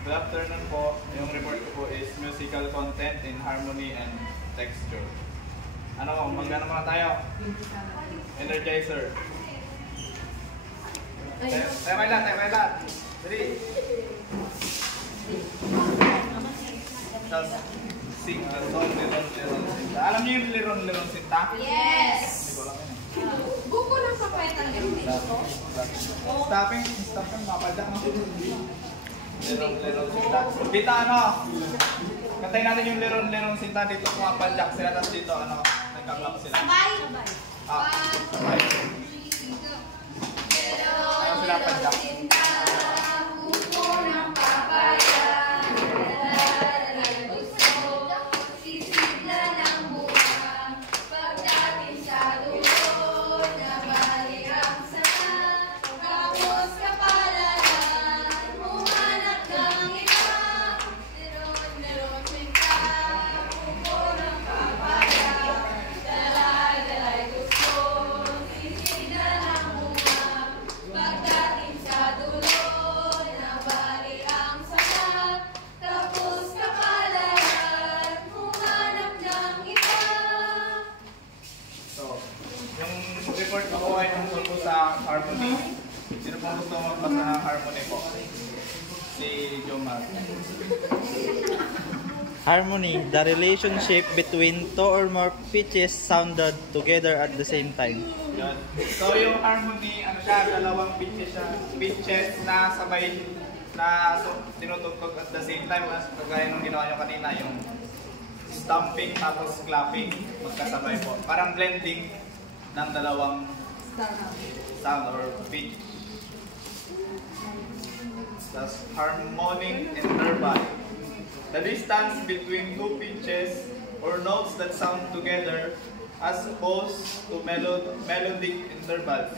Good afternoon po. Yung report ko po is musical content in harmony and texture. Ano, mag-ano muna tayo? Energizer. Tayo kailan. Dali. Tapos, sing the song, Liron Sinta. Alam niyo yung Liron Sinta? Yes! Hindi ko alam yun. Buko ng papayatan lang dito. Stopping, mapadyak na. Liron Sinta. Dito ano? Kantayin natin yung Liron Sinta dito, mapadyak sila. Tapos dito, ano, nagkaklap sila. Sabay! Sabay. Ayaw sila padyak. Report ko po ay tungkol po sa harmony. Sino pong gusto magbasa ng harmony po? Si Jomar. Harmony, the relationship between two or more pitches sounded together at the same time. Good. So yung harmony, ano siya, dalawang pitches na sabay na tinutugtog at the same time. Kagaya nung ginawa nyo kanina, yung stamping tapos clapping, magkasabay po. Parang blending ng dalawang sound or pitch. That's harmonic interval. The distance between two pitches or notes that sound together as opposed to melodic intervals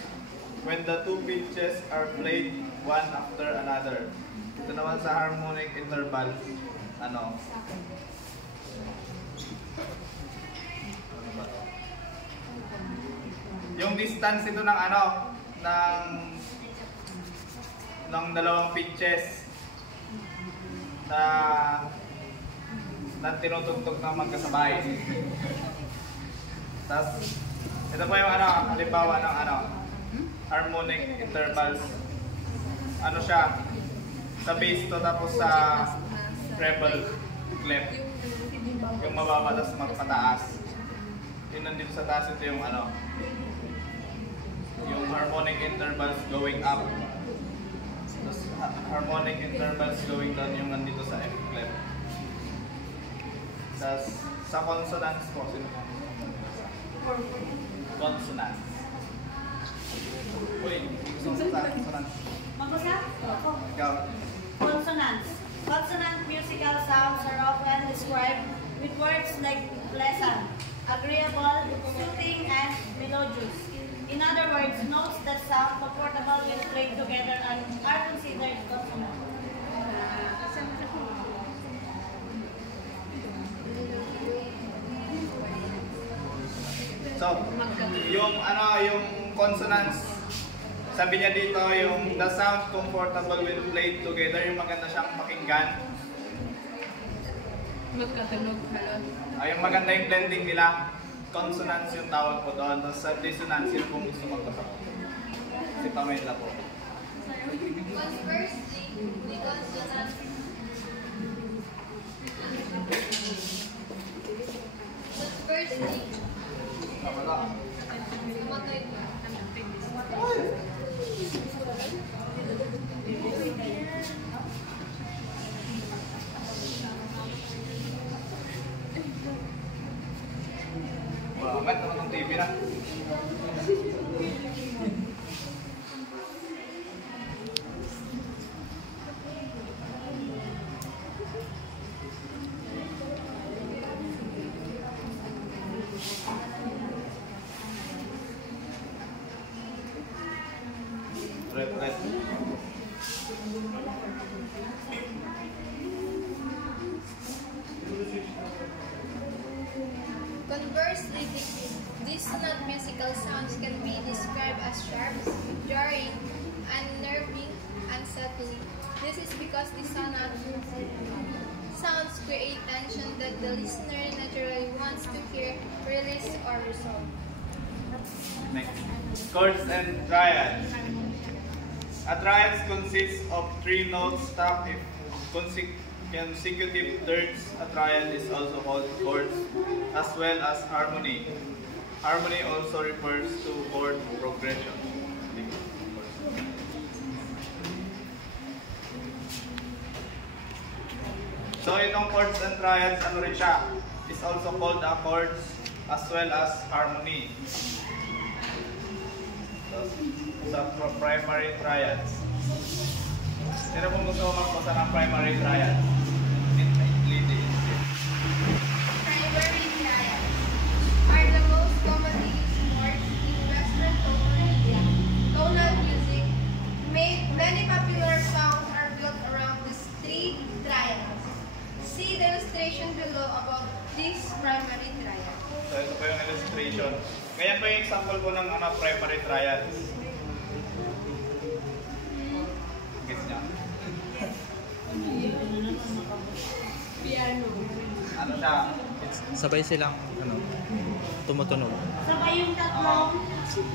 when the two pitches are played one after another. Ito naman sa harmonic interval, ano? Yung distance ito ng ano, ng dalawang pitches na tinutugtog na magkasabay. Tapos, ito po yung ano, halimbawa ng ano, harmonic intervals. Ano siya? Sa bass to tapos sa treble clef. Yung mababa tapos magpataas. Yun nandito sa taas, ito yung ano, yung harmonic intervals going up. Tapos harmonic intervals going down yung nandito sa F clef. Tapos sa consonants po, sino po? Consonants. Uy, gusto mo sa consonants? Magbasa? Ikaw? Consonants. Consonant musical sounds are often described with words like pleasant, agreeable, soothing, and melodious. In other words, notes that sound comfortable when played together are considered consonant. So, yung ano, yung consonants, sabi niya dito, yung the sound comfortable when played together, yung maganda siyang pakinggan. Magkatunog, halon. Yung maganda yung blending nila. Consonants yung tawag po doon. Tapos sa dissonance, yun kung gusto magbasa po. Si Pamela po. Conversely, the consonants. Conversely, Wala. sumatay ko. Banget naman ng TV na. Red. Conversely, dissonant musical sounds can be described as sharp, jarring, unnerving, unsettling. This is because because the sounds create tension that the listener naturally wants to hear, release, or resolve. Next. Chords and triads. A triad consists of 3 notes stacked in consecutive thirds. A triad is also called chords, as well as harmony. Harmony also refers to chord progression. So itong chords and triads, ano rin siya, is also called chords as well as harmony. So, sa primary triads. Sino pong gusto magbasa ng primary triads? Primary triads are the most commonly used chords in Western tonal music. Many popular songs are built around these 3 triads. See the illustration below about this primary triad. So ito po yung illustration. Kaya po yung example po ng primary triads. Gets niya? Piano. Ano siya? Sabay silang tumutunog. Sabay yung tatlong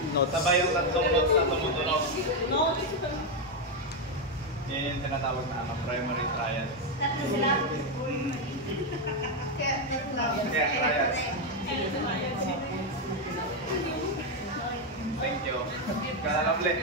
Notes. Sabay yung tatlong notes na tumutunog. notes. Yan yung tinatawag na primary triads. Tatlo sila. Kaya, Kaya triads. Thank you. Kaya lang ulit.